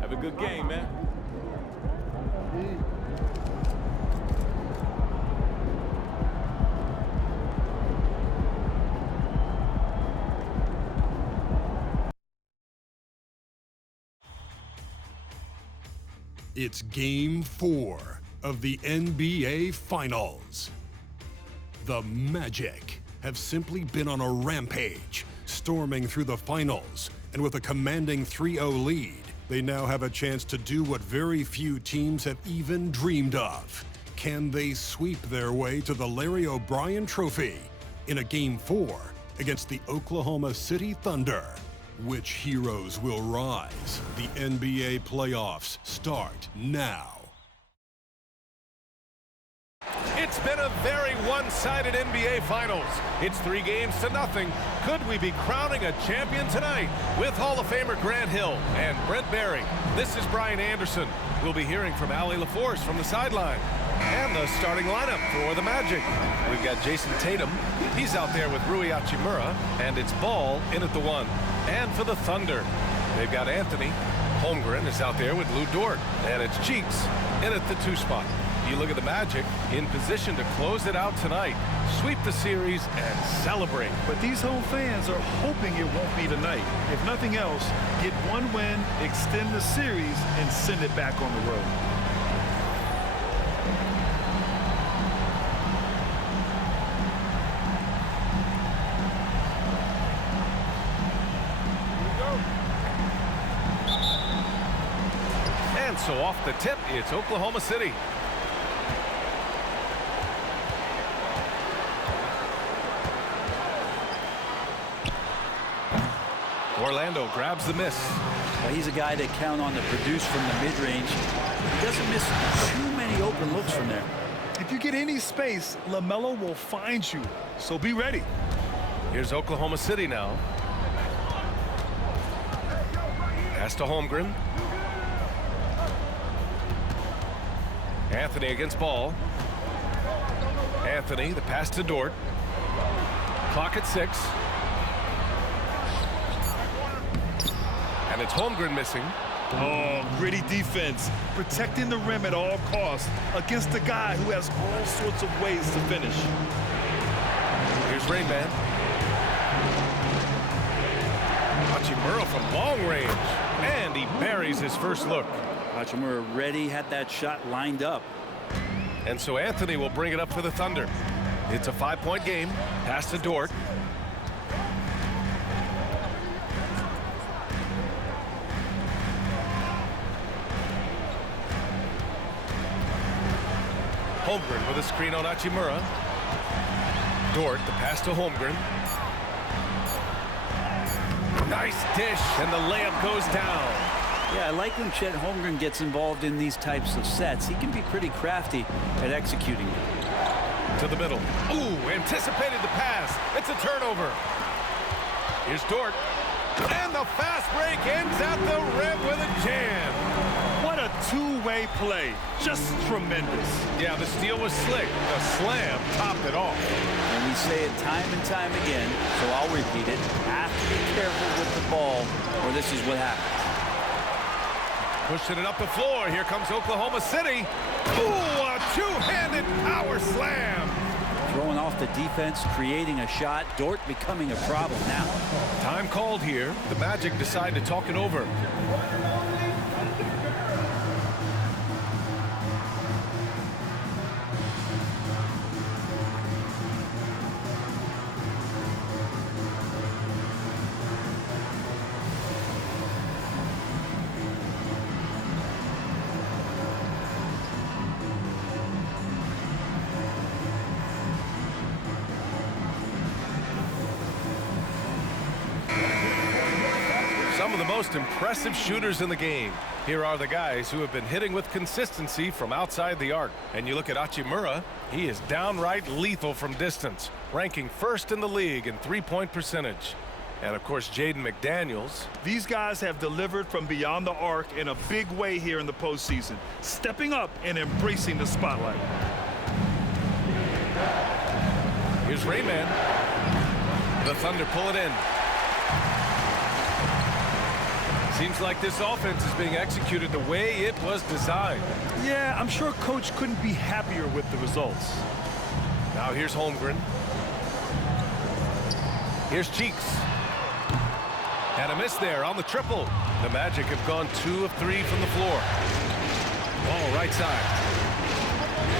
Have a good game, man. It's Game 4 of the NBA Finals. The Magic have simply been on a rampage, storming through the finals, and with a commanding 3-0 lead, they now have a chance to do what very few teams have even dreamed of. Can they sweep their way to the Larry O'Brien Trophy in a Game 4 against the Oklahoma City Thunder? Which heroes will rise? The NBA playoffs start now. It's been a very one-sided NBA Finals. It's 3-0. Could we be crowning a champion tonight? With Hall of Famer Grant Hill and Brent Barry, this is Brian Anderson. We'll be hearing from Allie LaForce from the sideline. And the starting lineup for the Magic. We've got Jason Tatum. He's out there with Rui Hachimura. And it's Ball in at the 1. And for the Thunder, they've got Anthony. Holmgren is out there with Lou Dort. And it's Cheeks in at the 2 spot. You look at the Magic in position to close it out tonight, sweep the series, and celebrate. But these home fans are hoping it won't be tonight. If nothing else, get one win, extend the series, and send it back on the road. And so off the tip, it's Oklahoma City. Orlando grabs the miss. Well, he's a guy that count on to produce from the mid-range. He doesn't miss too many open looks from there. If you get any space, LaMelo will find you, so be ready. Here's Oklahoma City now. Pass to Holmgren. Anthony against Ball. Anthony, the pass to Dort. Clock at 6. And it's Holmgren missing. Oh, gritty defense. Protecting the rim at all costs against a guy who has all sorts of ways to finish. Here's Rainman. Hachimura from long range. And he buries his first look. Hachimura ready, had that shot lined up. And so Anthony will bring it up for the Thunder. It's a 5-point game. Pass to Dort. Holmgren with a screen on Hachimura. Dort, the pass to Holmgren. Nice dish, and the layup goes down. Yeah, I like when Chet Holmgren gets involved in these types of sets. He can be pretty crafty at executing it. To the middle. Ooh, anticipated the pass. It's a turnover. Here's Dort. And the fast break ends at the rim with a jam. What a two-way play. Just tremendous. Yeah, the steal was slick. The slam topped it off. And we say it time and time again, so I'll repeat it. Have to be careful with the ball, or this is what happens. Pushing it up the floor. Here comes Oklahoma City. Ooh, a two-handed power slam. Throwing off the defense, creating a shot. Dort becoming a problem now. Time called here. The Magic decide to talk it over. some of the most impressive shooters in the game. Here are the guys who have been hitting with consistency from outside the arc. And you look at Hachimura, he is downright lethal from distance, ranking first in the league in three-point percentage. And, of course, Jaden McDaniels. These guys have delivered from beyond the arc in a big way here in the postseason, stepping up and embracing the spotlight. Here's Rainman. The Thunder pull it in. Seems like this offense is being executed the way it was designed. Yeah, I'm sure Coach couldn't be happier with the results. Now here's Holmgren. Here's Cheeks. And a miss there on the triple. The Magic have gone 2 of 3 from the floor. Ball right side.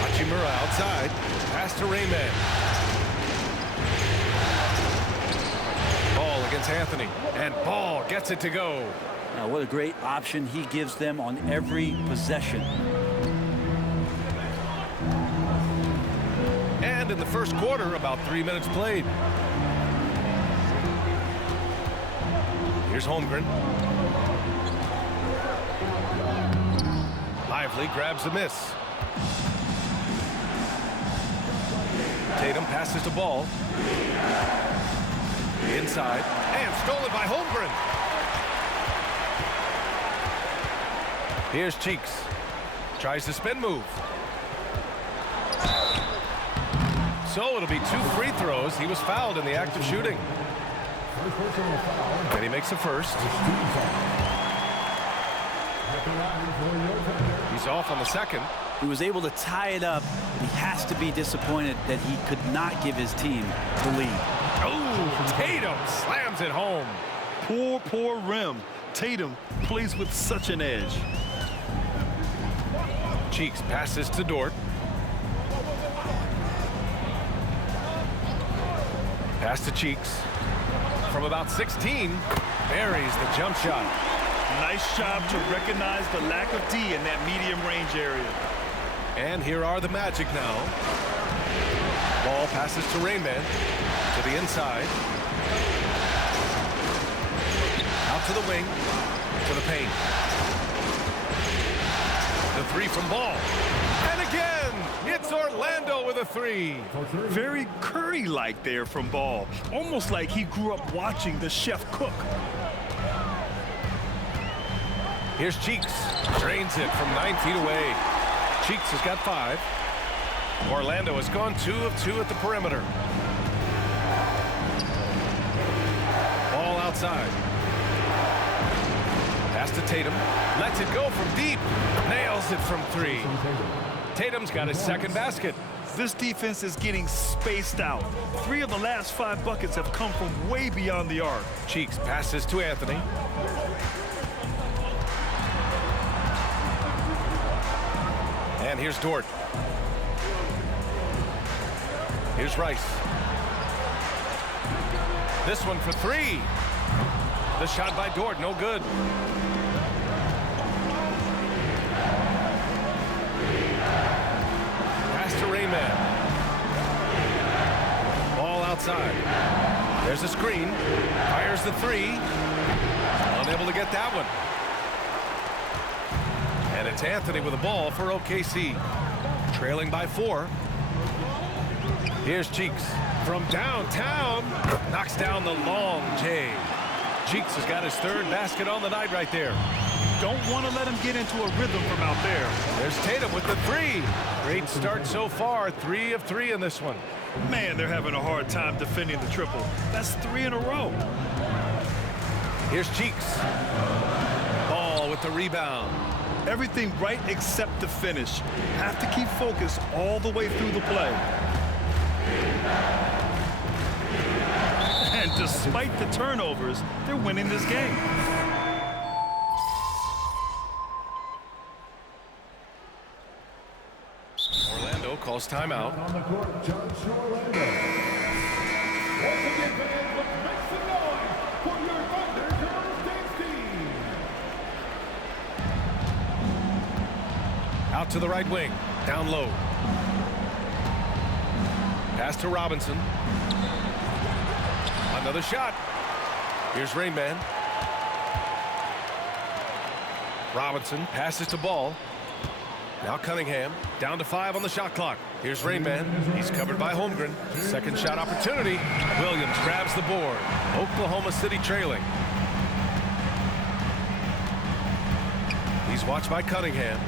Hachimura outside. Pass to Rainman. Ball against Anthony. And Ball gets it to go. Now, what a great option he gives them on every possession. And in the first quarter, about 3 minutes played. Here's Holmgren. Lively grabs the miss. Tatum passes the ball. Inside. And stolen by Holmgren. Here's Cheeks. Tries the spin move. So it'll be 2 free throws. He was fouled in the act of shooting. And he makes the first. He's off on the second. He was able to tie it up. He has to be disappointed that he could not give his team the lead. Oh, Tatum slams it home. Poor rim. Tatum plays with such an edge. Cheeks passes to Dort. Pass to Cheeks. From about 16, buries the jump shot. Nice job to recognize the lack of D in that medium range area. And here are the Magic now. Ball passes to Rainman. To the inside. Out to the wing. To the paint. The three from Ball. And again, it's Orlando with a three. Very Curry-like there from Ball. Almost like he grew up watching the chef cook. Here's Cheeks. Drains it from 9 feet away. Cheeks has got 5. Orlando has gone 2 of 2 at the perimeter. Ball outside. Pass to Tatum. Lets it go from deep. Nails it from 3. Tatum's got his second basket. This defense is getting spaced out. 3 of the last 5 buckets have come from way beyond the arc. Cheeks passes to Anthony. And here's Dort. Here's Rice. This one for 3. The shot by Dort, no good. Pass to Rainman. Ball outside. There's a screen. Fires the 3. Unable to get that one. And it's Anthony with the ball for OKC. Trailing by 4. Here's Cheeks from downtown. Knocks down the long J. Cheeks has got his 3rd basket on the night right there. Don't want to let him get into a rhythm from out there. There's Tatum with the 3. Great start so far. 3 of 3 in this one. Man, they're having a hard time defending the triple. That's 3 in a row. Here's Cheeks. Ball with the rebound. Everything right except the finish. Have to keep focus all the way through the play. And despite the turnovers, they're winning this game. Orlando calls timeout. On the court, Judge Orlando. Once again, fans, let's make some noise for your Thunder Girls dance team. Out to the right wing. Down low. Pass to Robinson. Another shot. Here's Rainman. Robinson passes to Ball. Now Cunningham, down to 5 on the shot clock. Here's Rainman. He's covered by Holmgren. Second shot opportunity. Williams grabs the board. Oklahoma City trailing. He's watched by Cunningham.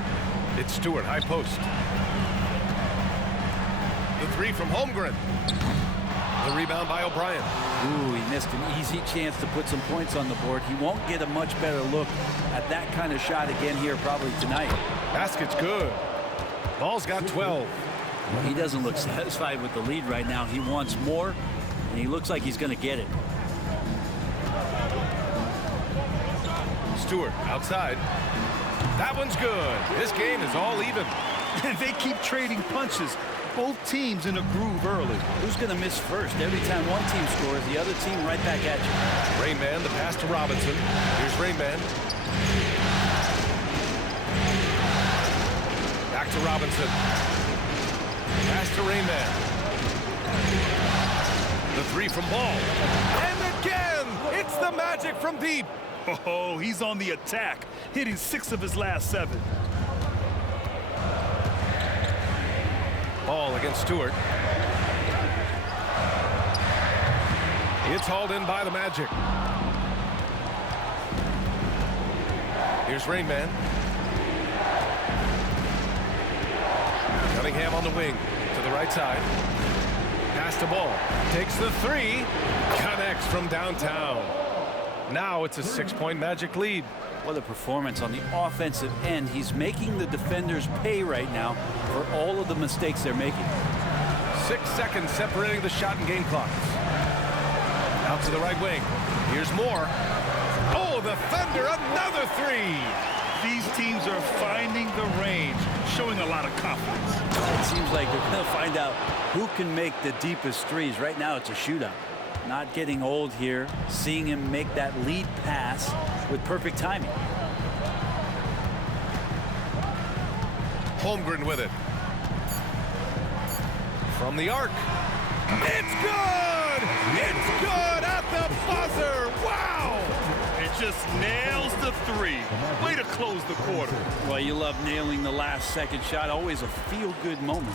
It's Stewart, high post. The three from Holmgren. The rebound by O'Brien. Ooh, he missed an easy chance to put some points on the board. He won't get a much better look at that kind of shot again here probably tonight. Basket's good. Ball's got 12. Well, he doesn't look satisfied with the lead right now. He wants more, and he looks like he's going to get it. Stewart outside. That one's good. This game is all even. They keep trading punches. Both teams in a groove early. Who's going to miss first? Every time one team scores, the other team right back at you. Rainman, the pass to Robinson. Here's Rainman. Back to Robinson. Pass to Rainman. The three from Ball. And again, it's the Magic from deep. Oh, he's on the attack, hitting 6 of his last 7. Ball against Stewart. It's hauled in by the Magic. Here's Rainman. Cunningham on the wing to the right side. Pass to Ball. Takes the 3. Connects from downtown. Now it's a 6-point Magic lead. What a performance on the offensive end. He's making the defenders pay right now for all of the mistakes they're making. 6 seconds separating the shot and game clocks. Out to the right wing. Here's Moore. Oh, the Thunder, another 3. These teams are finding the range, showing a lot of confidence. It seems like they're going to find out who can make the deepest threes. Right now, it's a shootout. Not getting old here, seeing him make that lead pass with perfect timing. Holmgren with it. From the arc. It's good! It's good at the buzzer! Wow! It just nails the 3. Way to close the quarter. Well, you love nailing the last second shot. Always a feel-good moment.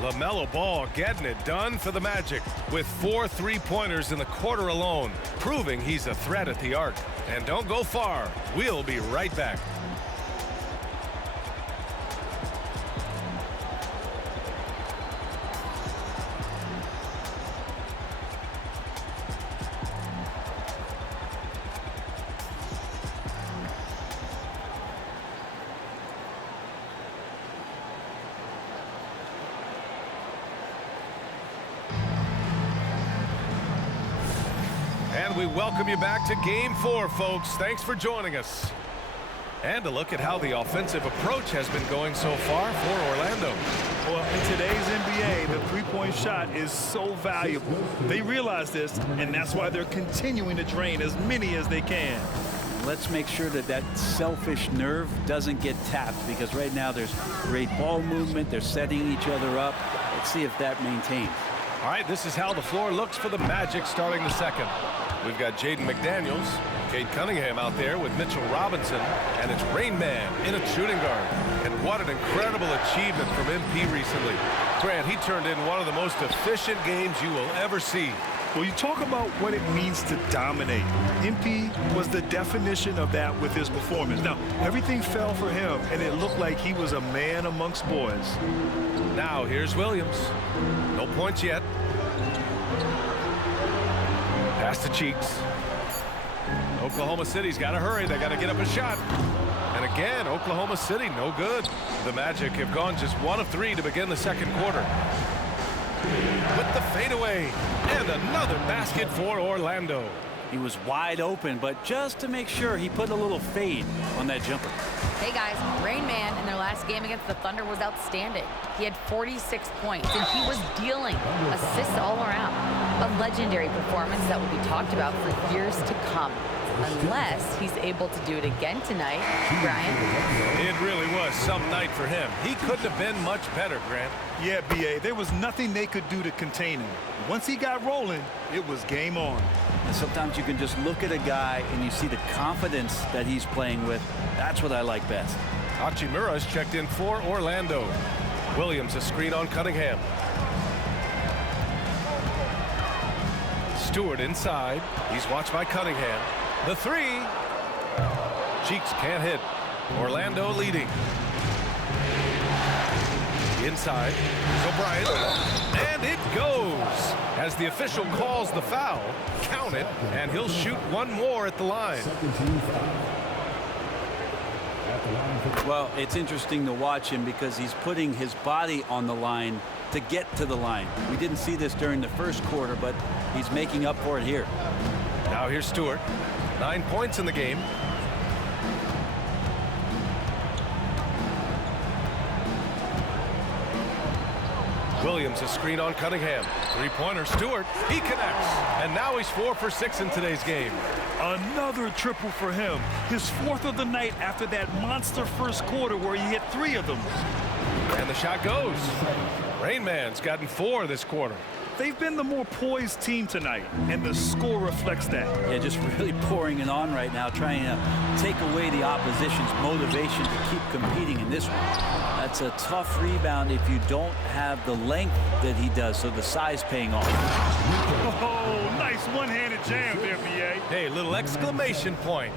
LaMelo Ball getting it done for the Magic with 4 3-pointers in the quarter alone, proving he's a threat at the arc. And don't go far. We'll be right back. And we welcome you back to Game 4, folks. Thanks for joining us. And a look at how the offensive approach has been going so far for Orlando. Well, in today's NBA, the three-point shot is so valuable. They realize this, and that's why they're continuing to drain as many as they can. Let's make sure that that selfish nerve doesn't get tapped, because right now there's great ball movement. They're setting each other up. Let's see if that maintains. All right, this is how the floor looks for the Magic starting the second. We've got Jaden McDaniels, Cade Cunningham out there with Mitchell Robinson, and it's Rainman in a shooting guard. And what an incredible achievement from MP recently. Grant, he turned in one of the most efficient games you will ever see. Well, you talk about what it means to dominate. MP was the definition of that with his performance. Now, everything fell for him, and it looked like he was a man amongst boys. Now, here's Williams. No points yet. Pass to Cheeks. Oklahoma City's got to hurry. They got to get up a shot. And again, Oklahoma City, no good. The Magic have gone just 1 of 3 to begin the second quarter. With the fadeaway. And another basket for Orlando. He was wide open, but just to make sure, he put a little fade on that jumper. Hey guys, Rainman in their last game against the Thunder was outstanding. He had 46 points, and he was dealing assists all around. A legendary performance that will be talked about for years to come. Unless he's able to do it again tonight, Brian. It really was some night for him. He couldn't have been much better, Grant. Yeah, B.A., there was nothing they could do to contain him. Once he got rolling, it was game on. And sometimes you can just look at a guy and you see the confidence that he's playing with. That's what I like best. Hachimura's checked in for Orlando. Williams a screen on Cunningham. Stewart inside. He's watched by Cunningham. The three. Cheeks can't hit. Orlando leading. Inside. O'Brien. And it goes. As the official calls the foul, count it, and he'll shoot one more at the line. Well, it's interesting to watch him because he's putting his body on the line to get to the line. We didn't see this during the first quarter, but he's making up for it here. Now here's Stewart. 9 points in the game. Williams a screen on Cunningham. Three-pointer. Stewart. He connects. And now he's 4 for 6 in today's game. Another triple for him. His 4th of the night after that monster first quarter where he hit 3 of them. And the shot goes. Rainman's gotten 4 this quarter. They've been the more poised team tonight, and the score reflects that. Yeah, just really pouring it on right now, trying to take away the opposition's motivation to keep competing in this one. That's a tough rebound if you don't have the length that he does, so the size paying off. Oh, nice one-handed jam there, B.A. Hey, little exclamation point.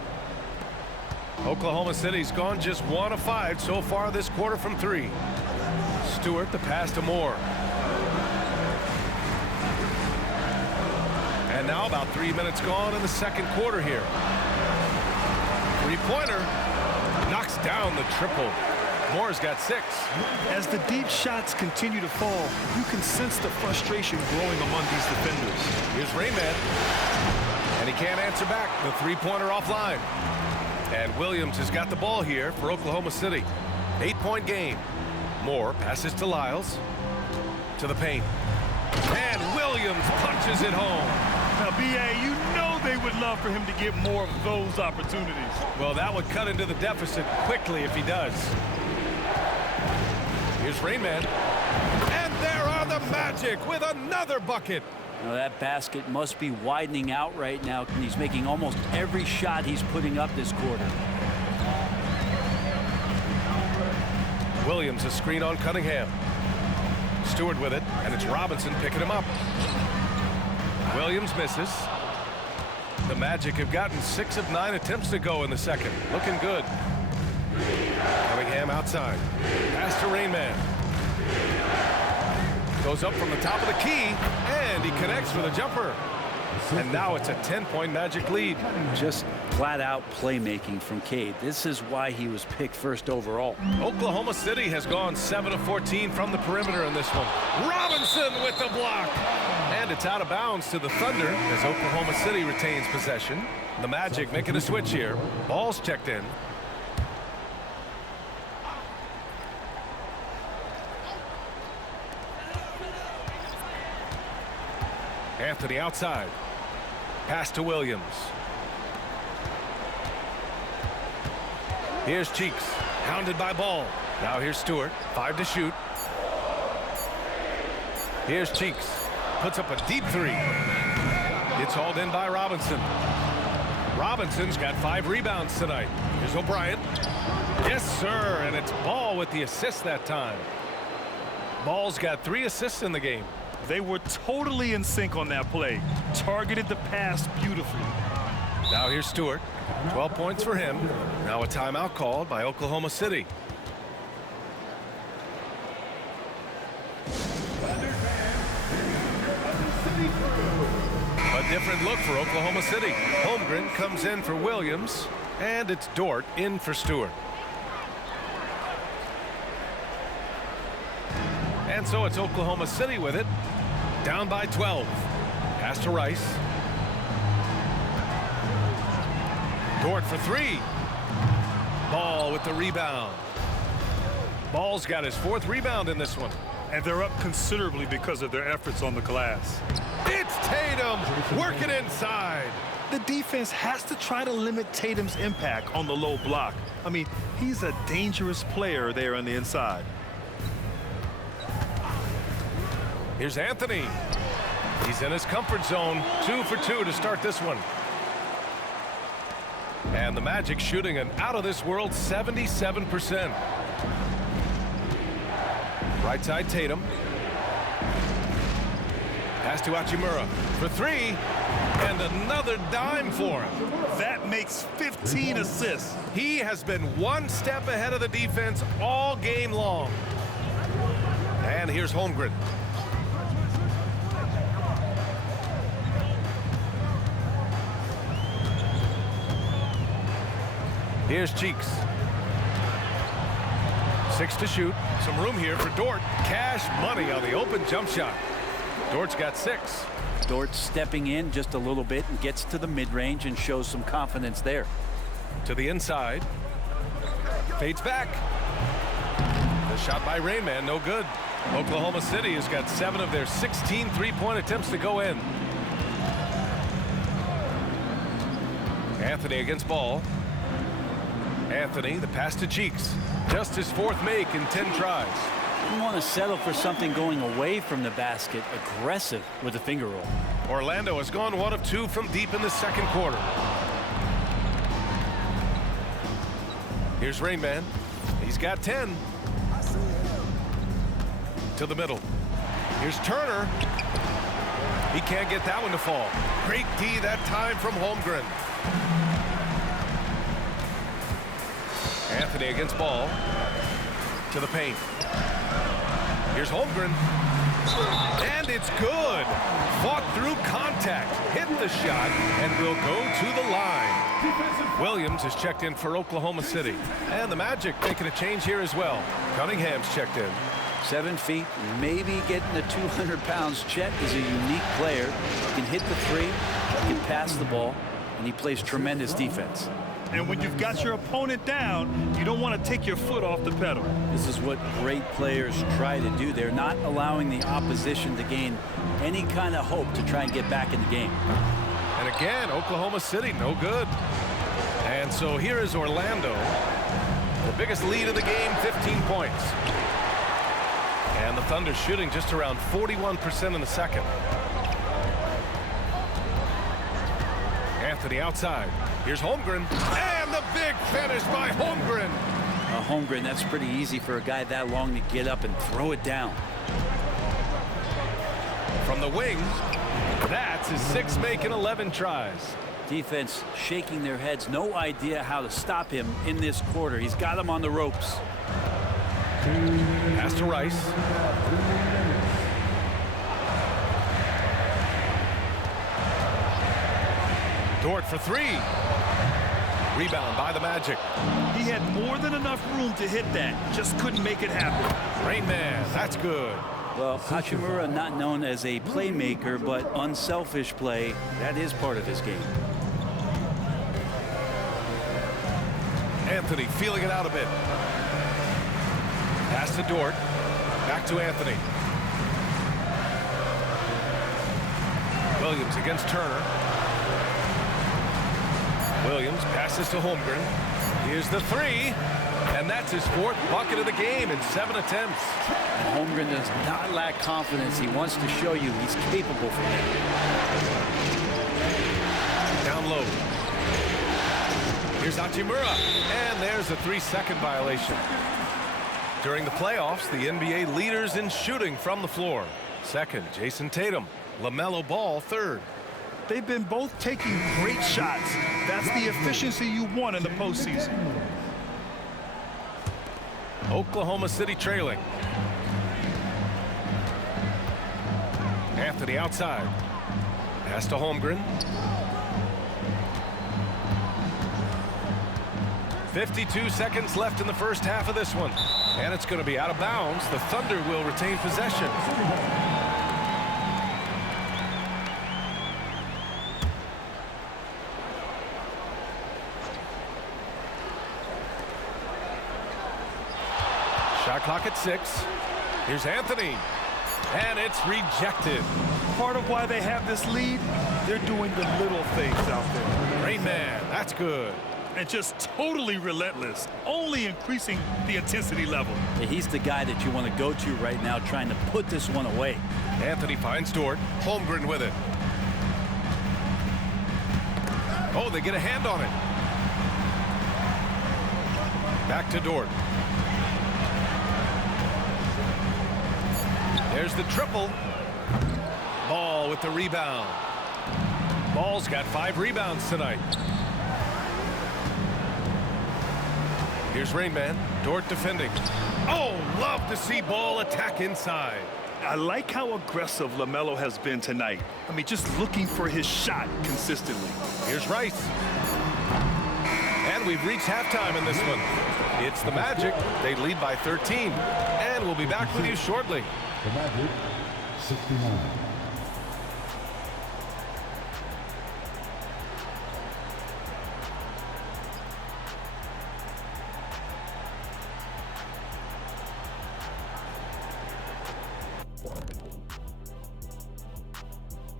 Oklahoma City's gone just 1 of 5 so far this quarter from 3. Stewart the pass to Moore. And now about 3 minutes gone in the second quarter here. Three-pointer knocks down the triple. Moore's got 6. As the deep shots continue to fall, you can sense the frustration growing among these defenders. Here's Rainman. And he can't answer back. The three-pointer offline. And Williams has got the ball here for Oklahoma City. 8-point game. Moore passes to Lyles. To the paint. And Williams punches it home. Now, B.A., you know they would love for him to get more of those opportunities. Well, that would cut into the deficit quickly if he does. Here's Rainman. And there are the Magic with another bucket. Now that basket must be widening out right now. He's making almost every shot he's putting up this quarter. Williams a screen on Cunningham. Stewart with it, and it's Robinson picking him up. Williams misses. The Magic have gotten 6 of 9 attempts to go in the second. Looking good. Cunningham outside. Pass to Rainman. Goes up from the top of the key, and he connects with a jumper. And now it's a 10-point Magic lead. Just flat-out playmaking from Cade. This is why he was picked first overall. Oklahoma City has gone 7 of 14 from the perimeter in this one. Robinson with the block. And it's out of bounds to the Thunder as Oklahoma City retains possession. The Magic making a switch here. Ball's checked in. Anthony outside. Pass to Williams. Here's Cheeks. Hounded by Ball. Now here's Stewart. 5 to shoot. Here's Cheeks. Puts up a deep 3. It's hauled in by Robinson. Robinson's got 5 rebounds tonight. Here's O'Brien. Yes, sir. And it's Ball with the assist that time. Ball's got 3 assists in the game. They were totally in sync on that play. Targeted the pass beautifully. Now here's Stewart. 12 points for him. Now a timeout called by Oklahoma City. A different look for Oklahoma City. Holmgren comes in for Williams, and it's Dort in for Stewart. And so it's Oklahoma City with it. Down by 12. Pass to Rice. Dort for 3. Ball with the rebound. Ball's got his 4th rebound in this one. And they're up considerably because of their efforts on the glass. It's Tatum working inside. The defense has to try to limit Tatum's impact on the low block. I mean, he's a dangerous player there on the inside. Here's Anthony. He's in his comfort zone. 2 for 2 to start this one. And the Magic shooting an out-of-this-world 77%. Right side Tatum. Pass to Hachimura for 3. And another dime for him. That makes 15 assists. He has been one step ahead of the defense all game long. And here's Holmgren. Here's Cheeks. 6 to shoot. Some room here for Dort. Cash money on the open jump shot. Dort's got 6. Dort stepping in just a little bit and gets to the mid-range and shows some confidence there. To the inside. Fades back. The shot by Rainman, no good. Oklahoma City has got 7 of their 16 three-point attempts to go in. Anthony against Ball. Anthony, the pass to Cheeks. Just his 4th make in 10 tries. You want to settle for something going away from the basket, aggressive with a finger roll. Orlando has gone 1 of 2 from deep in the second quarter. Here's Rainman. He's got 10. To the middle. Here's Turner. He can't get that one to fall. Great D that time from Holmgren. Anthony against Ball. To the paint. Here's Holmgren. And it's good. Fought through contact. Hit the shot and will go to the line. Williams has checked in for Oklahoma City. And the Magic making a change here as well. Cunningham's checked in. 7 feet, maybe getting the 200 pounds. Chet is a unique player. He can hit the 3, he can pass the ball, and he plays tremendous defense. And when you've got your opponent down, you don't want to take your foot off the pedal. This is what great players try to do. They're not allowing the opposition to gain any kind of hope to try and get back in the game. And again, Oklahoma City, no good. And so here is Orlando. The biggest lead of the game, 15 points. And the Thunder shooting just around 41% in the second. Anthony outside. Here's Holmgren. And the big finish by Holmgren. Holmgren, that's pretty easy for a guy that long to get up and throw it down. From the wing, that's his 6th make in 11 tries. Defense shaking their heads. No idea how to stop him in this quarter. He's got him on the ropes. Pass to Rice. Dort for 3. Rebound by the Magic. He had more than enough room to hit that. Just couldn't make it happen. Rainman, that's good. Well, Hachimura not known as a playmaker, but unselfish play. That is part of his game. Anthony feeling it out a bit. Pass to Dort. Back to Anthony. Williams against Turner. Williams passes to Holmgren. Here's the 3. And that's his 4th bucket of the game in 7 attempts. Holmgren does not lack confidence. He wants to show you he's capable for that. Down low. Here's Hachimura. And there's a 3-second violation. During the playoffs, the NBA leaders in shooting from the floor. 2nd, Jason Tatum. LaMelo Ball, 3rd. They've been both taking great shots. That's the efficiency you want in the postseason. Oklahoma City trailing. Anthony outside. Pass to Holmgren. 52 seconds left in the first half of this one. And it's going to be out of bounds. The Thunder will retain possession. Shot clock at 6. Here's Anthony. And it's rejected. Part of why they have this lead, they're doing the little things out there. Rainman, that's good. and just totally relentless, only increasing the intensity level. Yeah, he's the guy that you want to go to right now, trying to put this one away. Anthony finds Dort. Holmgren with it. Oh, they get a hand on it. Back to Dort. There's the triple. Ball with the rebound. Ball's got 5 rebounds tonight. Here's Rainman. Dort defending. Oh, love to see Ball attack inside. I like how aggressive LaMelo has been tonight. I mean, just looking for his shot consistently. Here's Rice. And we've reached halftime in this one. It's the Magic. They lead by 13. And we'll be back with you shortly. The Magic, 69.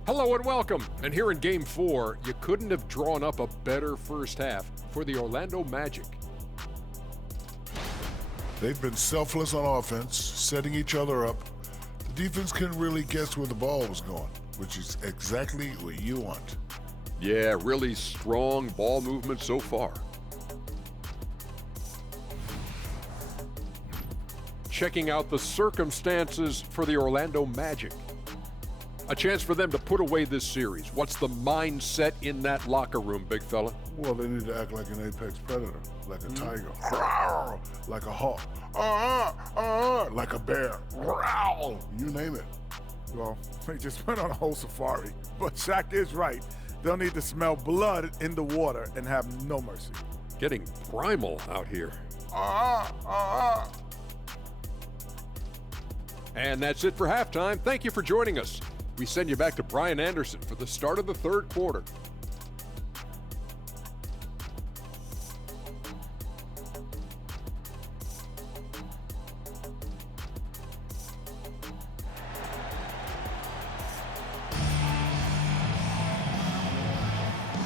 Hello and welcome. And here in Game 4, you couldn't have drawn up a better first half for the Orlando Magic. They've been selfless on offense, setting each other up. The defense couldn't really guess where the ball was going, which is exactly what you want. Yeah, really strong ball movement so far. Checking out the circumstances for the Orlando Magic. A chance for them to put away this series. What's the mindset in that locker room, big fella? Well, they need to act like an apex predator, like a tiger, like a hawk, like a bear, you name it. Well, they just went on a whole safari. But Shaq is right. They'll need to smell blood in the water and have no mercy. Getting primal out here. And that's it for halftime. Thank you for joining us. We send you back to Brian Anderson for the start of the third quarter.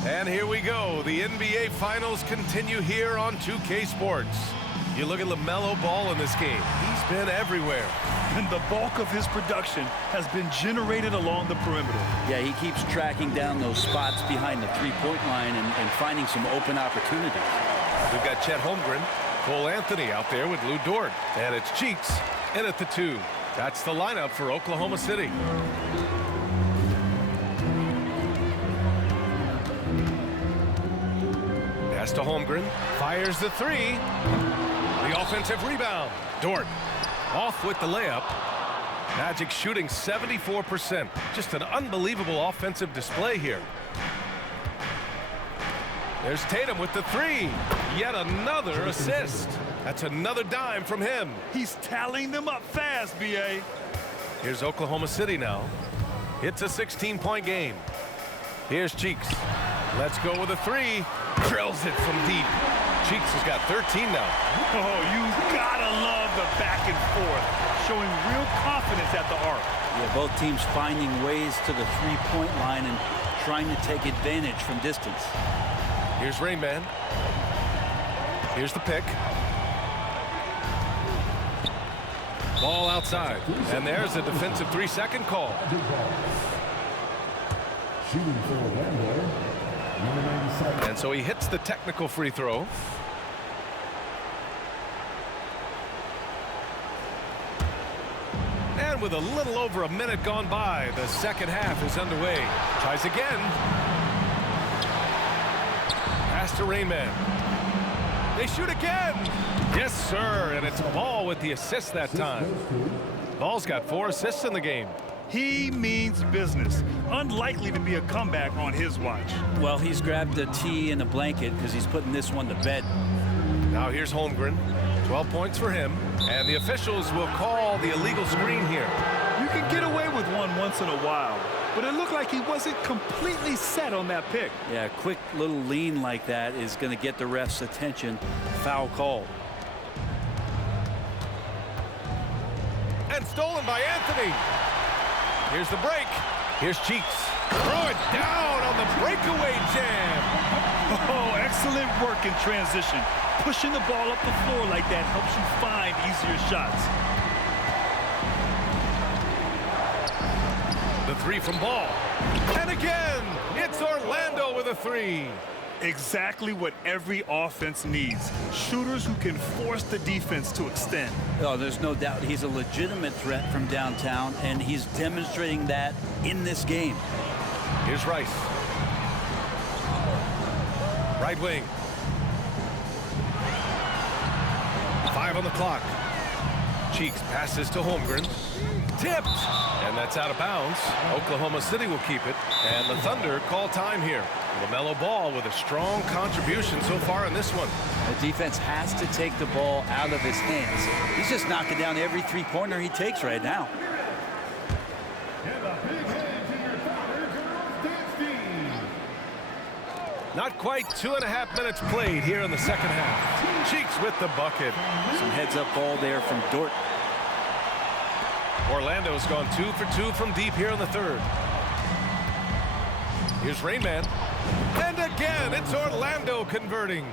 And here we go. The NBA Finals continue here on 2K Sports. You look at LaMelo Ball in this game. He's been everywhere. And the bulk of his production has been generated along the perimeter. Yeah, he keeps tracking down those spots behind the three-point line and finding some open opportunities. We've got Chet Holmgren, Cole Anthony out there with Lou Dort. And it's Cheeks in at the 2. That's the lineup for Oklahoma City. Pass to Holmgren. Fires the 3. The offensive rebound. Dort off with the layup. Magic shooting 74%. Just an unbelievable offensive display here. There's Tatum with the 3. Yet another assist. That's another dime from him. He's tallying them up fast, B.A. Here's Oklahoma City now. It's a 16-point game. Here's Cheeks. Let's go with a 3. Drills it from deep. Cheeks has got 13 now. Oh, you gotta love the back and forth, showing real confidence at the arc. Yeah, both teams finding ways to the three-point line and trying to take advantage from distance. Here's Rainman. Here's the pick. Ball outside. And there's a defensive 3-second call. Shooting for Orlando, number 97. And so he hits the technical free throw. And with a little over a minute gone by, the second half is underway. Tries again. Pass to Rainman. They shoot again. Yes, sir. And it's Ball with the assist that time. Ball's got 4 assists in the game. He means business. Unlikely to be a comeback on his watch. Well, he's grabbed a tee and a blanket because he's putting this one to bed. Now here's Holmgren. 12 points for him. And the officials will call the illegal screen here. You can get away with one once in a while, but it looked like he wasn't completely set on that pick. Yeah, a quick little lean like that is going to get the ref's attention. Foul call. And stolen by Anthony. Here's the break. Here's Cheeks. Throw it down on the breakaway jam. Oh, excellent work in transition. Pushing the ball up the floor like that helps you find easier shots. The three from Ball. And again, it's Orlando with a three. Exactly what every offense needs. Shooters who can force the defense to extend. Oh, there's no doubt he's a legitimate threat from downtown, and he's demonstrating that in this game. Here's Rice. Right wing. 5 on the clock. Cheeks passes to Holmgren. Tipped. And that's out of bounds. Oklahoma City will keep it. And the Thunder call time here. LaMelo Ball with a strong contribution so far in this one. The defense has to take the ball out of his hands. He's just knocking down every three-pointer he takes right now. Not quite 2.5 minutes played here in the second half. Cheeks with the bucket. Some heads-up ball there from Dort. Orlando's gone 2 for 2 from deep here in the third. Here's Rainman. And again, it's Orlando converting.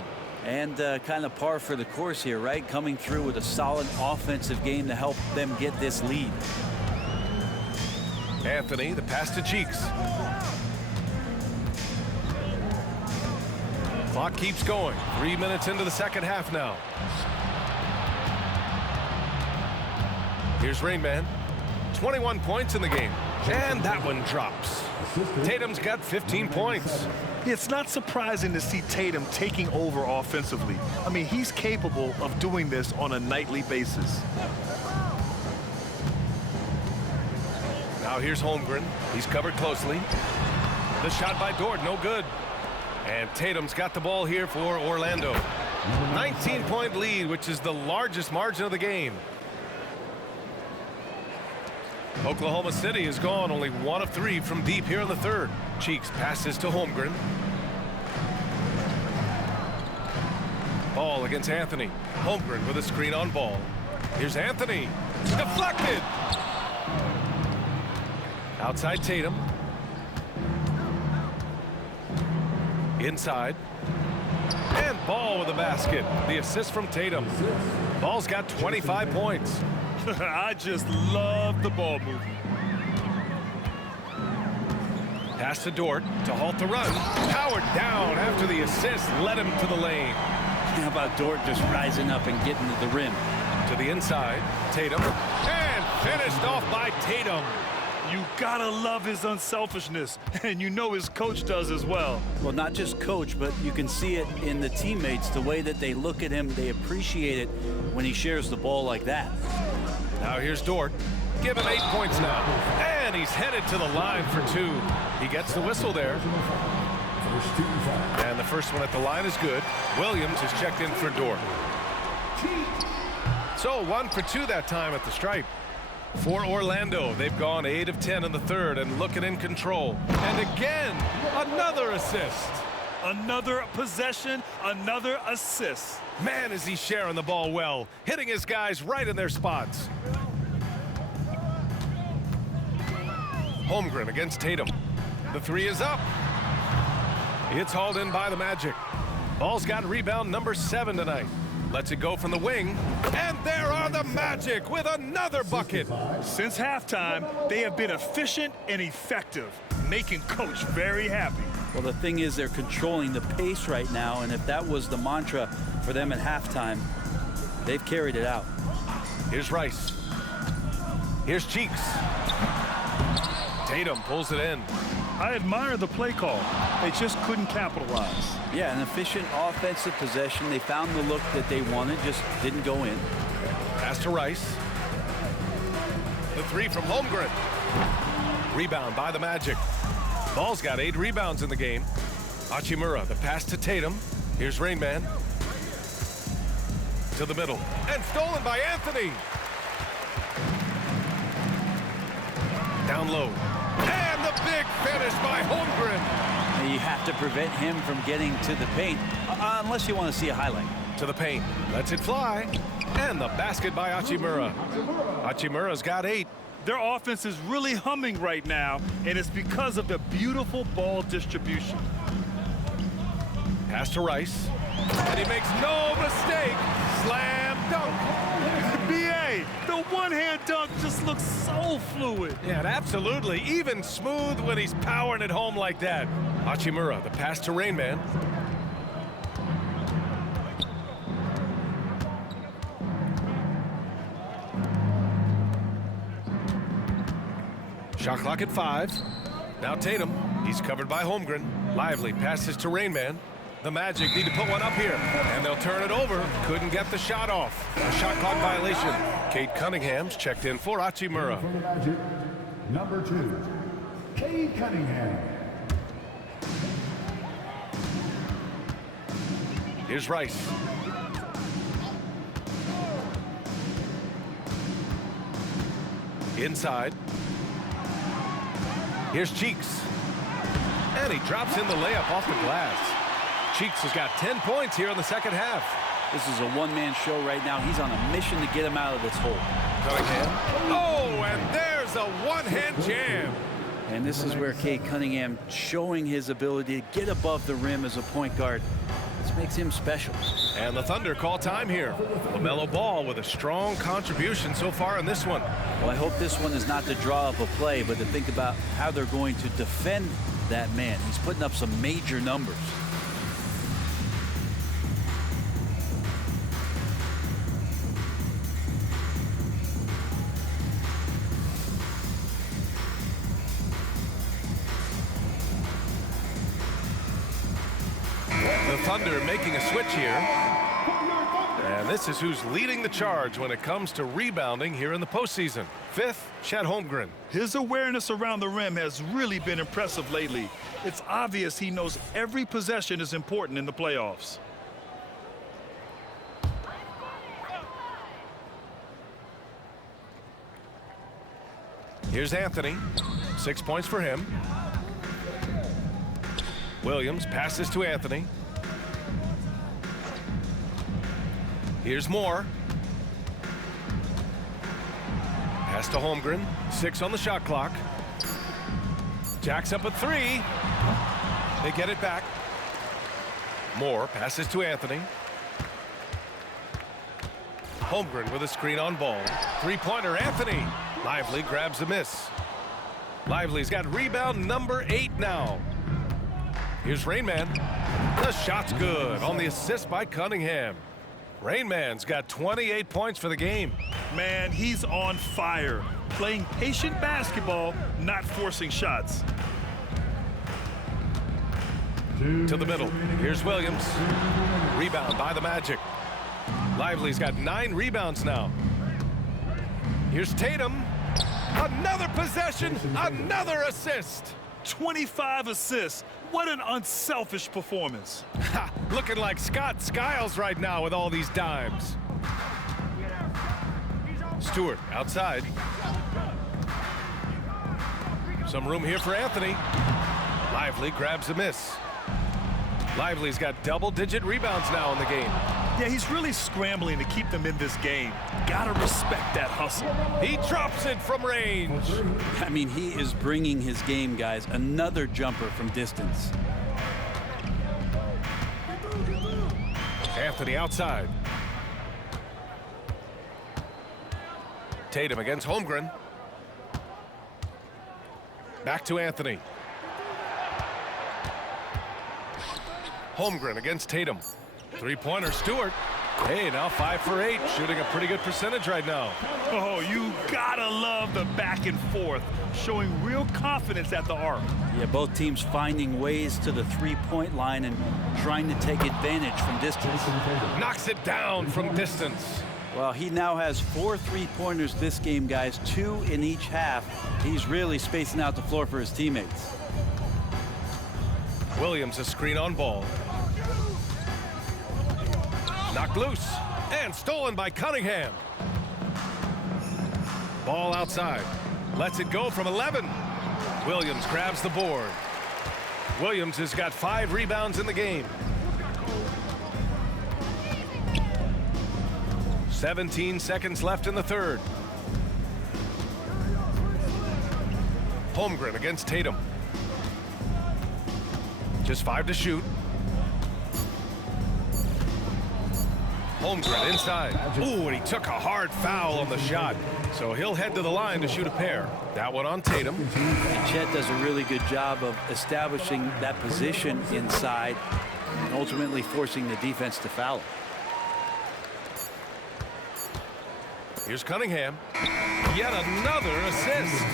And kind of par for the course here, right? Coming through with a solid offensive game to help them get this lead. Anthony, the pass to Cheeks. Clock keeps going. 3 minutes into the second half now. Here's Rainman. 21 points in the game. And that one drops. Tatum's got 15 points. It's not surprising to see Tatum taking over offensively. I mean, he's capable of doing this on a nightly basis. Now here's Holmgren. He's covered closely. The shot by Dort, no good. And Tatum's got the ball here for Orlando. 19-point lead, which is the largest margin of the game. Oklahoma City has gone only 1 of 3 from deep here in the third. Cheeks passes to Holmgren. Ball against Anthony. Holmgren with a screen on Ball. Here's Anthony. Deflected. Outside Tatum. Inside. And Ball with a basket. The assist from Tatum. Ball's got 25 points. I just love the ball movement. Pass to Dort to halt the run. Powered down after the assist led him to the lane. How about Dort just rising up and getting to the rim? To the inside, Tatum. And finished off by Tatum. You gotta love his unselfishness, and you know his coach does as well. Well, not just coach, but you can see it in the teammates, the way that they look at him. They appreciate it when he shares the ball like that. Now here's Dort. Give him 8 points now. And he's headed to the line for 2. He gets the whistle there. And the first one at the line is good. Williams is checked in for Dort. So 1 for 2 that time at the stripe. For Orlando, they've gone 8 of 10 in the third and looking in control. And again, another assist. Another possession, another assist. Man, is he sharing the ball well, hitting his guys right in their spots. Holmgren against Tatum. The three is up. It's hauled in by the Magic. Ball's got rebound number 7 tonight. Lets it go from the wing. And there are the Magic with another bucket. Since halftime, they have been efficient and effective, making Coach very happy. Well, the thing is, they're controlling the pace right now, and if that was the mantra for them at halftime, they've carried it out. Here's Rice. Here's Cheeks. Tatum pulls it in. I admire the play call. They just couldn't capitalize. Yeah, an efficient offensive possession. They found the look that they wanted, just didn't go in. Pass to Rice. The three from Holmgren. Rebound by the Magic. Ball's got 8 rebounds in the game. Hachimura, the pass to Tatum. Here's Rainman. To the middle. And stolen by Anthony. Down low. And the big finish by Holmgren. You have to prevent him from getting to the paint, unless you want to see a highlight. To the paint. Lets it fly. And the basket by Hachimura. Hachimura's got 8. Their offense is really humming right now, and it's because of the beautiful ball distribution. Pass to Rice, and he makes no mistake. Slam dunk. B.A., the one-hand dunk just looks so fluid. Yeah, and absolutely. Even smooth when he's powering it home like that. Hachimura, the pass to Rainman. Shot clock at 5. Now Tatum. He's covered by Holmgren. Lively passes to Rainman. The Magic need to put one up here, and they'll turn it over. Couldn't get the shot off. A shot clock violation. Kate Cunningham's checked in for Hachimura. For the Magic, number 2, Kate Cunningham. Here's Rice. Inside. Here's Cheeks. And he drops in the layup off the glass. Cheeks has got 10 points here in the second half. This is a one-man show right now. He's on a mission to get him out of this hole. Cunningham. Oh, and there's a one-hand jam. And this is where Cade Cunningham showing his ability to get above the rim as a point guard. This makes him special. And the Thunder call time here. LaMelo Ball with a strong contribution so far in this one. Well, I hope this one is not to draw up a play, but to think about how they're going to defend that man. He's putting up some major numbers. The Thunder making a switch here. And this is who's leading the charge when it comes to rebounding here in the postseason. 5th, Chet Holmgren. His awareness around the rim has really been impressive lately. It's obvious he knows every possession is important in the playoffs. Here's Anthony. 6 points for him. Williams passes to Anthony. Here's Moore. Pass to Holmgren. 6 on the shot clock. Jacks up at 3. They get it back. Moore passes to Anthony. Holmgren with a screen on ball. Three-pointer, Anthony. Lively grabs the miss. Lively's got rebound number 8 now. Here's Rainman. The shot's good on the assist by Cunningham. Rainman's got 28 points for the game. Man, he's on fire. Playing patient basketball, not forcing shots. To the middle. Here's Williams. Rebound by the Magic. Lively's got 9 rebounds now. Here's Tatum. Another possession, another assist. 25 assists. What an unselfish performance. Looking like Scott Skiles right now with all these dimes. Stewart outside. Some room here for Anthony. Lively grabs a miss. Lively's got double-digit rebounds now in the game. Yeah, he's really scrambling to keep them in this game. Gotta respect that hustle. He drops it from range. I mean, he is bringing his game, guys. Another jumper from distance. Anthony outside. Tatum against Holmgren. Back to Anthony. Holmgren against Tatum. Three-pointer, Stewart. Hey, now 5 for 8, shooting a pretty good percentage right now. Oh, you gotta love the back and forth, showing real confidence at the arc. Yeah, both teams finding ways to the three-point line and trying to take advantage from distance. Knocks it down from distance. Well, he now has 4 three-pointers this game, guys, 2 in each half. He's really spacing out the floor for his teammates. Williams a screen on ball. Knocked loose and stolen by Cunningham. Ball outside. Lets it go from 11. Williams grabs the board. Williams has got 5 rebounds in the game. 17 seconds left in the third. Holmgren against Tatum. Just 5 to shoot. Holmgren inside. Ooh, and he took a hard foul on the shot. So he'll head to the line to shoot a pair. That one on Tatum. And Chet does a really good job of establishing that position inside and ultimately forcing the defense to foul. Here's Cunningham. Yet another assist.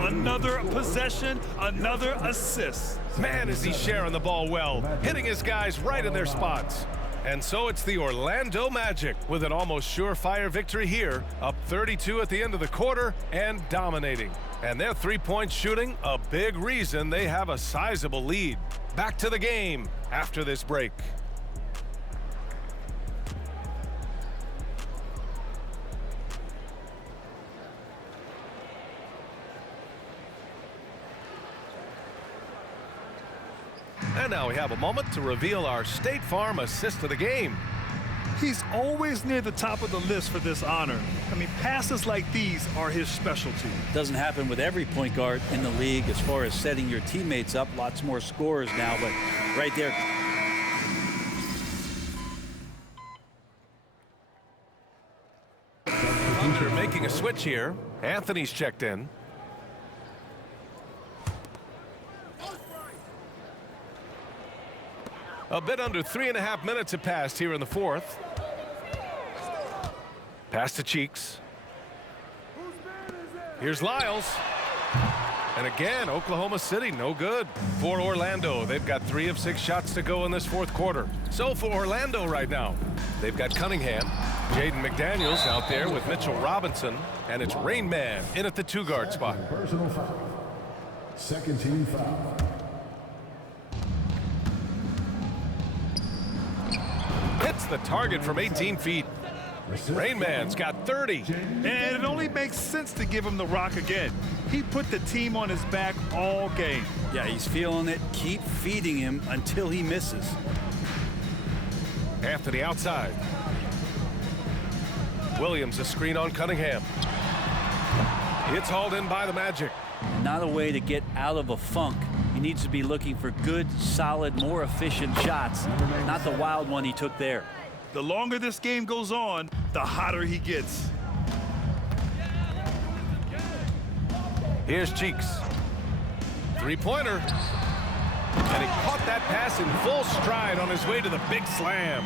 Another possession, another assist. Man, is he sharing the ball well, hitting his guys right in their spots. And so it's the Orlando Magic with an almost surefire victory here, up 32 at the end of the quarter and dominating. And their three-point shooting, a big reason they have a sizable lead. Back to the game after this break. And now we have a moment to reveal our State Farm assist of the game. He's always near the top of the list for this honor. I mean, passes like these are his specialty. Doesn't happen with every point guard in the league as far as setting your teammates up. Lots more scorers now, but right there. Thunder making a switch here. Anthony's checked in. A bit under 3.5 minutes have passed here in the fourth. Pass to Cheeks. Here's Lyles. And again, Oklahoma City, no good. For Orlando, they've got 3 of 6 shots to go in this fourth quarter. So for Orlando right now, they've got Cunningham, Jaden McDaniels out there with Mitchell Robinson, and it's Rainman in at the 2-guard spot. Personal foul. Second team foul. Hits the target from 18 feet. Rainman's got 30. And it only makes sense to give him the rock again. He put the team on his back all game. Yeah, he's feeling it. Keep feeding him until he misses. Anthony outside. Williams a screen on Cunningham. It's hauled in by the Magic. Not a way to get out of a funk. He needs to be looking for good, solid, more efficient shots, not the wild one he took there. The longer this game goes on, the hotter he gets. Here's Cheeks. Three-pointer. And he caught that pass in full stride on his way to the big slam.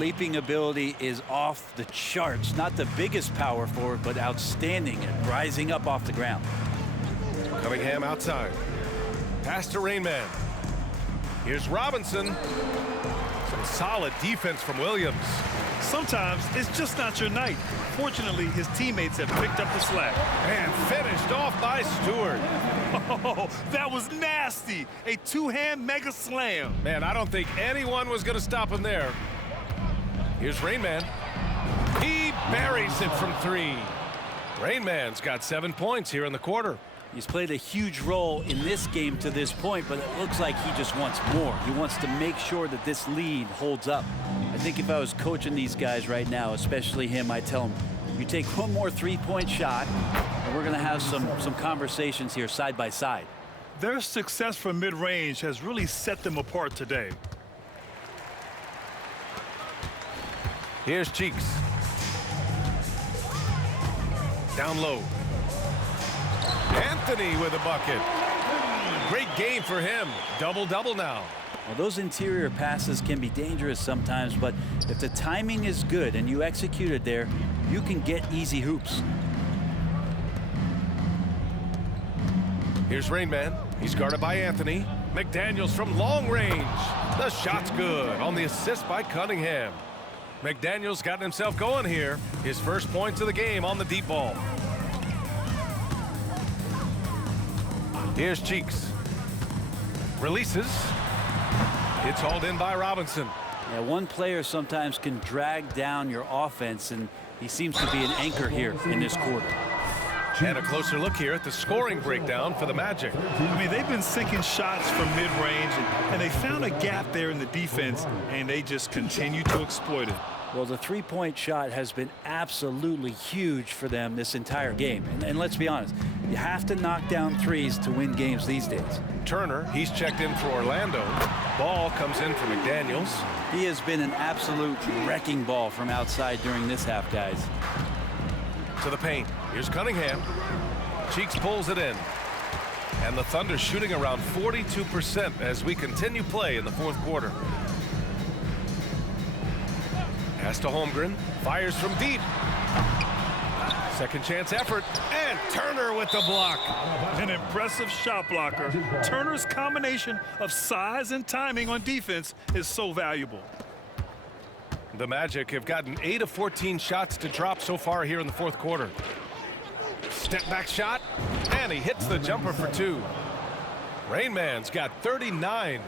Leaping ability is off the charts. Not the biggest power forward, but outstanding at rising up off the ground. Cunningham outside. Pass to Rainman. Here's Robinson. Some solid defense from Williams. Sometimes it's just not your night. Fortunately, his teammates have picked up the slack. And finished off by Stewart. Oh, that was nasty. A two-hand mega slam. Man, I don't think anyone was going to stop him there. Here's Rainman. He buries it from 3. Rainman's got 7 points here in the quarter. He's played a huge role in this game to this point, but it looks like he just wants more. He wants to make sure that this lead holds up. I think if I was coaching these guys right now, especially him, I'd tell him, you take one more three-point shot, and we're going to have some conversations here side by side. Their success from mid-range has really set them apart today. Here's Cheeks. Down low. Anthony with a bucket. Great game for him. Double-double now. Well, those interior passes can be dangerous sometimes, but if the timing is good and you execute it there, you can get easy hoops. Here's Rainman. He's guarded by Anthony. McDaniels from long range. The shot's good on the assist by Cunningham. McDaniels got himself going here. His first points of the game on the deep ball. Here's Cheeks. Releases. It's hauled in by Robinson. Yeah, one player sometimes can drag down your offense, and he seems to be an anchor here in this quarter. And a closer look here at the scoring breakdown for the Magic. I mean, they've been sinking shots from mid-range, and they found a gap there in the defense, and they just continue to exploit it. Well, the three-point shot has been absolutely huge for them this entire game. And let's be honest, you have to knock down threes to win games these days. Turner, he's checked in for Orlando. Ball comes in for McDaniels. He has been an absolute wrecking ball from outside during this half, guys. To the paint. Here's Cunningham. Cheeks pulls it in. And the Thunder shooting around 42% as we continue play in the fourth quarter. Pass to Holmgren. Fires from deep. Second chance effort. And Turner with the block. An impressive shot blocker. Turner's combination of size and timing on defense is so valuable. The Magic have gotten 8 of 14 shots to drop so far here in the fourth quarter. Step back shot. And he hits the jumper for 2. Rainman's got 39.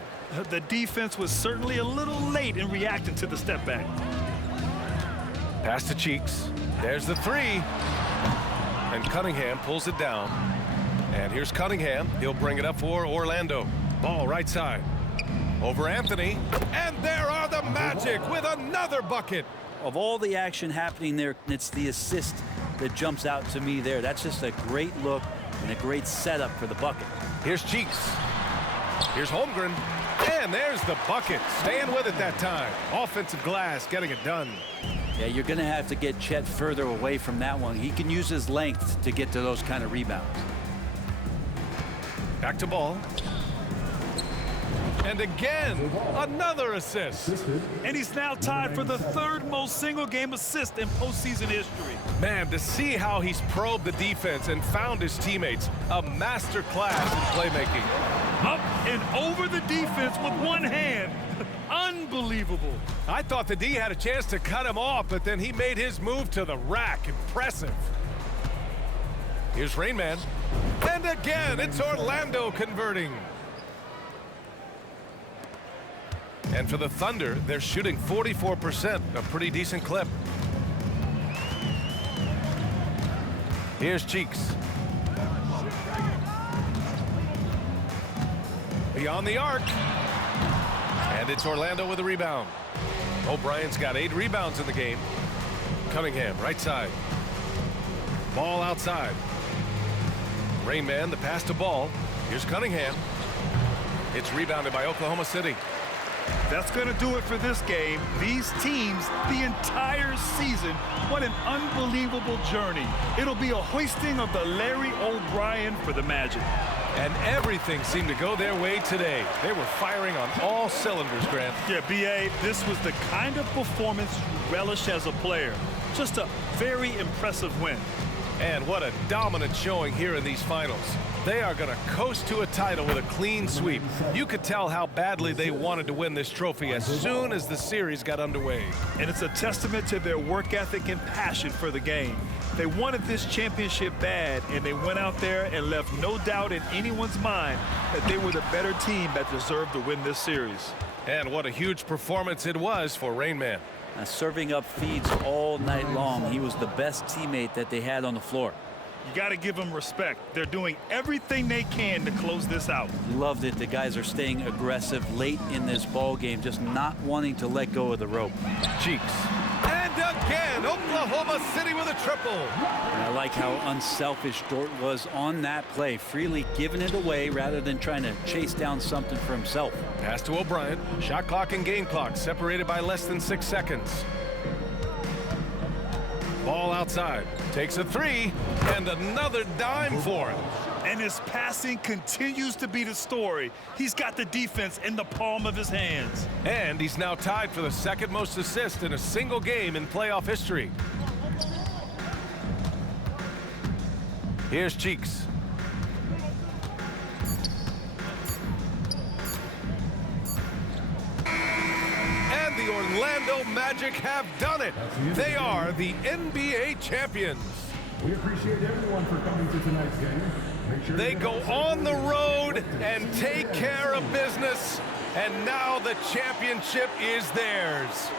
The defense was certainly a little late in reacting to the step back. Pass to Cheeks. There's the 3. And Cunningham pulls it down. And here's Cunningham. He'll bring it up for Orlando. Ball right side. Over Anthony. And there are the Magic with another bucket. Of all the action happening there, it's the assist that jumps out to me there. That's just a great look and a great setup for the bucket. Here's Cheeks. Here's Holmgren. And there's the bucket. Staying with it that time. Offensive glass getting it done. Yeah, you're going to have to get Chet further away from that one. He can use his length to get to those kind of rebounds. Back to Ball. And again, another assist. And he's now tied for the 3rd most single-game assist in postseason history. Man, to see how he's probed the defense and found his teammates, a master class in playmaking. Up and over the defense with one hand. Unbelievable. I thought the D had a chance to cut him off, but then he made his move to the rack. Impressive. Here's Rainman. And again, it's Orlando converting. And for the Thunder, they're shooting 44%, a pretty decent clip. Here's Cheeks. Beyond the arc. And it's Orlando with a rebound. O'Brien's got 8 rebounds in the game. Cunningham, right side. Ball outside. Rainman, the pass to Ball. Here's Cunningham. It's rebounded by Oklahoma City. That's going to do it for this game. These teams, the entire season, what an unbelievable journey. It'll be a hoisting of the Larry O'Brien for the Magic. And everything seemed to go their way today. They were firing on all cylinders, Grant. Yeah, B.A., this was the kind of performance you relish as a player. Just a very impressive win. And what a dominant showing here in these finals. They are going to coast to a title with a clean sweep. You could tell how badly they wanted to win this trophy as soon as the series got underway. And it's a testament to their work ethic and passion for the game. They wanted this championship bad, and they went out there and left no doubt in anyone's mind that they were the better team that deserved to win this series. And what a huge performance it was for Rainman. Serving up feeds all night long. He was the best teammate that they had on the floor. You got to give them respect. They're doing everything they can to close this out. Loved it. The guys are staying aggressive late in this ball game, just not wanting to let go of the rope. Cheeks. And again, Oklahoma City with a triple. And I like how unselfish Dort was on that play, freely giving it away rather than trying to chase down something for himself. Pass to O'Brien. Shot clock and game clock separated by less than 6 seconds. Ball outside. Takes a 3. And another dime for him. And his passing continues to be the story. He's got the defense in the palm of his hands. And he's now tied for the 2nd most assists in a single game in playoff history. Here's Cheeks. And the Orlando Magic have done it. They are the NBA champions. We appreciate everyone for coming to tonight's game. They go on the road and take care of business, and now the championship is theirs.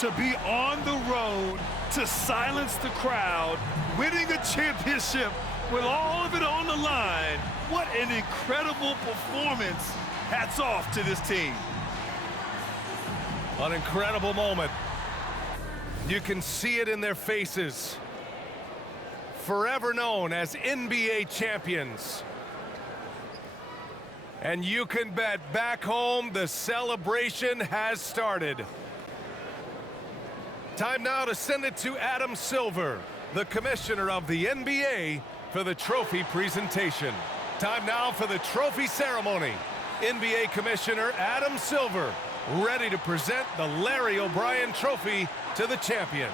To be on the road, to silence the crowd, winning a championship with all of it on the line, what an incredible performance. Hats off to this team. An incredible moment. You can see it in their faces. Forever known as NBA champions. And you can bet back home the celebration has started. Time now to send it to Adam Silver, the commissioner of the NBA, for the trophy presentation. Time now for the trophy ceremony. NBA Commissioner Adam Silver, ready to present the Larry O'Brien Trophy to the champions.